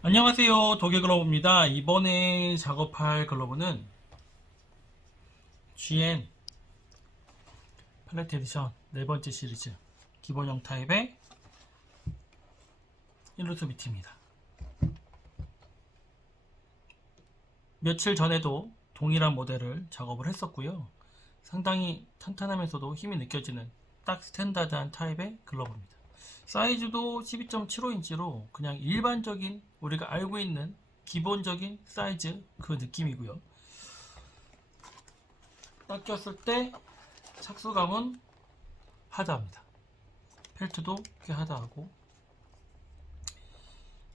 안녕하세요. 독일글러브입니다. 이번에 작업할 글러브는 GN 팔레트 에디션 네 번째 시리즈 기본형 타입의 일루스 비트입니다. 며칠 전에도 동일한 모델을 작업을 했었고요. 상당히 탄탄하면서도 힘이 느껴지는 딱 스탠다드한 타입의 글러브입니다 사이즈도 12.75인치로 그냥 일반적인 우리가 알고 있는 기본적인 사이즈 그 느낌이고요. 딱 꼈을 때 착수감은 하다합니다. 펠트도 꽤 하다하고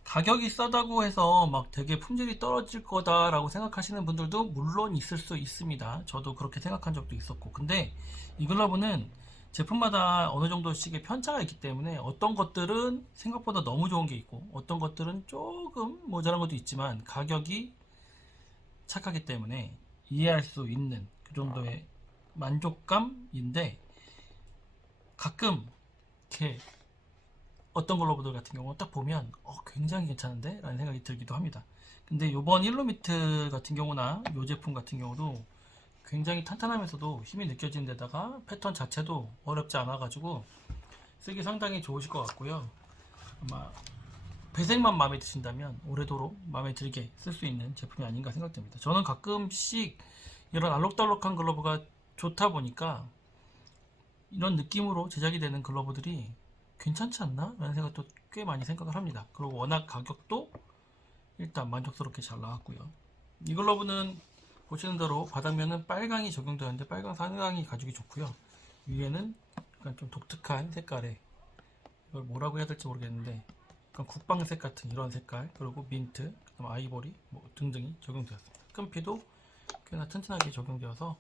가격이 싸다고 해서 막 되게 품질이 떨어질 거다라고 생각하시는 분들도 물론 있을 수 있습니다. 저도 그렇게 생각한 적도 있었고 근데 이 글러브는 제품마다 어느 정도씩의 편차가 있기 때문에 어떤 것들은 생각보다 너무 좋은 게 있고 어떤 것들은 조금 모자란 것도 있지만 가격이 착하기 때문에 이해할 수 있는 그 정도의 만족감인데 가끔 이렇게 어떤 글러브들 같은 경우 딱 보면 어, 굉장히 괜찮은데? 라는 생각이 들기도 합니다. 근데 요번 일로미트 같은 경우나 요 제품 같은 경우도 굉장히 탄탄하면서도 힘이 느껴지는 데다가 패턴 자체도 어렵지 않아 가지고 쓰기 상당히 좋으실 것 같고요. 아마 배색만 마음에 드신다면 오래도록 마음에 들게 쓸 수 있는 제품이 아닌가 생각됩니다. 저는 가끔씩 이런 알록달록한 글러브가 좋다 보니까 이런 느낌으로 제작이 되는 글러브들이 괜찮지 않나? 라는 생각도 꽤 많이 생각을 합니다. 그리고 워낙 가격도 일단 만족스럽게 잘 나왔고요. 이 글러브는 보시는 대로 바닥면은 빨강이 적용되는데 빨강 상당히 가죽이 좋고요. 위에는 약간 좀 독특한 색깔의 이걸 뭐라고 해야 될지 모르겠는데 약간 국방색 같은 이런 색깔 그리고 민트 아이보리 뭐 등등이 적용되었습니다. 끈피도 꽤나 튼튼하게 적용되어서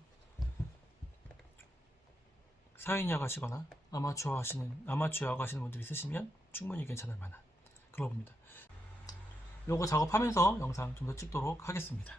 사인 야 가시거나 아마추어 하시는 아마추어 하시는 분들이 쓰시면 충분히 괜찮을 만한 글러브입니다. 요거 작업하면서 영상 좀 더 찍도록 하겠습니다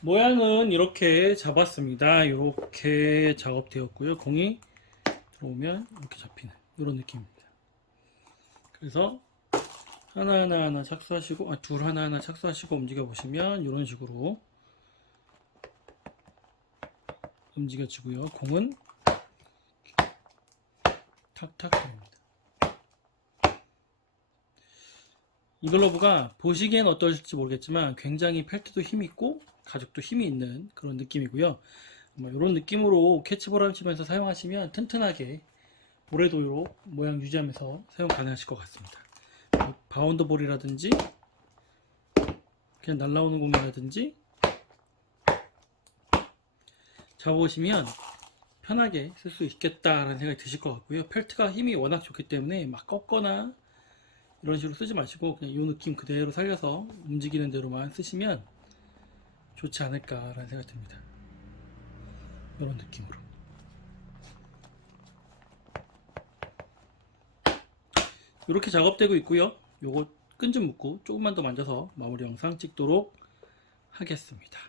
모양은 이렇게 잡았습니다. 이렇게 작업되었고요. 공이 들어오면 이렇게 잡히는 이런 느낌입니다. 그래서 하나하나 하나 착수하시고 아, 둘 하나하나 착수하시고 움직여 보시면 이런 식으로 움직여지고요. 공은 탁탁 됩니다. 이 글러브가 보시기엔 어떠실지 모르겠지만 굉장히 펠트도 힘있고 가죽도 힘이 있는 그런 느낌이고요. 이런 느낌으로 캐치볼 하시면서 사용하시면 튼튼하게 오래도록 모양 유지하면서 사용 가능하실 것 같습니다. 뭐 바운드 볼이라든지 그냥 날라오는 공이라든지 잡아보시면 편하게 쓸 수 있겠다라는 생각이 드실 것 같고요. 펠트가 힘이 워낙 좋기 때문에 막 꺾거나 이런 식으로 쓰지 마시고 그냥 이 느낌 그대로 살려서 움직이는 대로만 쓰시면 좋지 않을까라는 생각이 듭니다. 이런 느낌으로. 이렇게 작업되고 있고요. 요거 끈 좀 묶고 조금만 더 만져서 마무리 영상 찍도록 하겠습니다.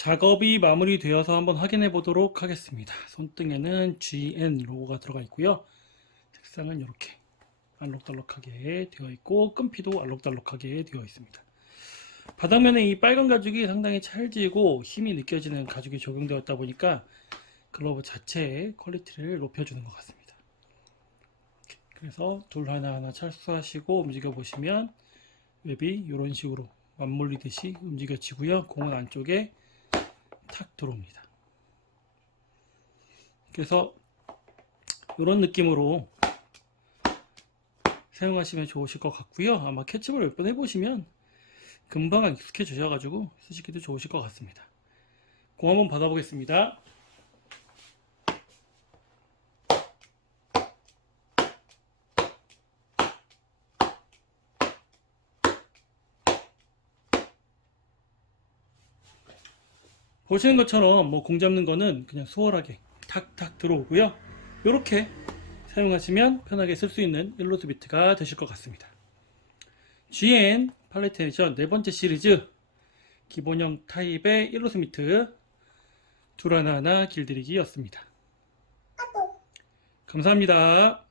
작업이 마무리되어서 한번 확인해 보도록 하겠습니다. 손등에는 GN 로고가 들어가 있고요. 색상은 이렇게 알록달록하게 되어 있고 끈피도 알록달록하게 되어 있습니다. 바닥면에 이 빨간 가죽이 상당히 찰지고 힘이 느껴지는 가죽이 적용되었다 보니까 글러브 자체의 퀄리티를 높여주는 것 같습니다. 그래서 둘 하나하나 철수하시고 움직여 보시면 웹이 이런 식으로 맞물리듯이 움직여지고요. 공은 안쪽에 탁 들어옵니다. 그래서 이런 느낌으로 사용하시면 좋으실 것 같고요. 아마 캐치볼 몇 번 해보시면 금방 익숙해지셔가지고 쓰시기도 좋으실 것 같습니다. 공 한번 받아보겠습니다. 보시는 것처럼 뭐 공 잡는 거는 그냥 수월하게 탁탁 들어오고요. 이렇게 사용하시면 편하게 쓸 수 있는 일로스 비트가 되실 것 같습니다. GN 팔레트 에디션 네 번째 시리즈 기본형 타입의 일로스 미트 둘 하나하나 길들이기였습니다. 감사합니다.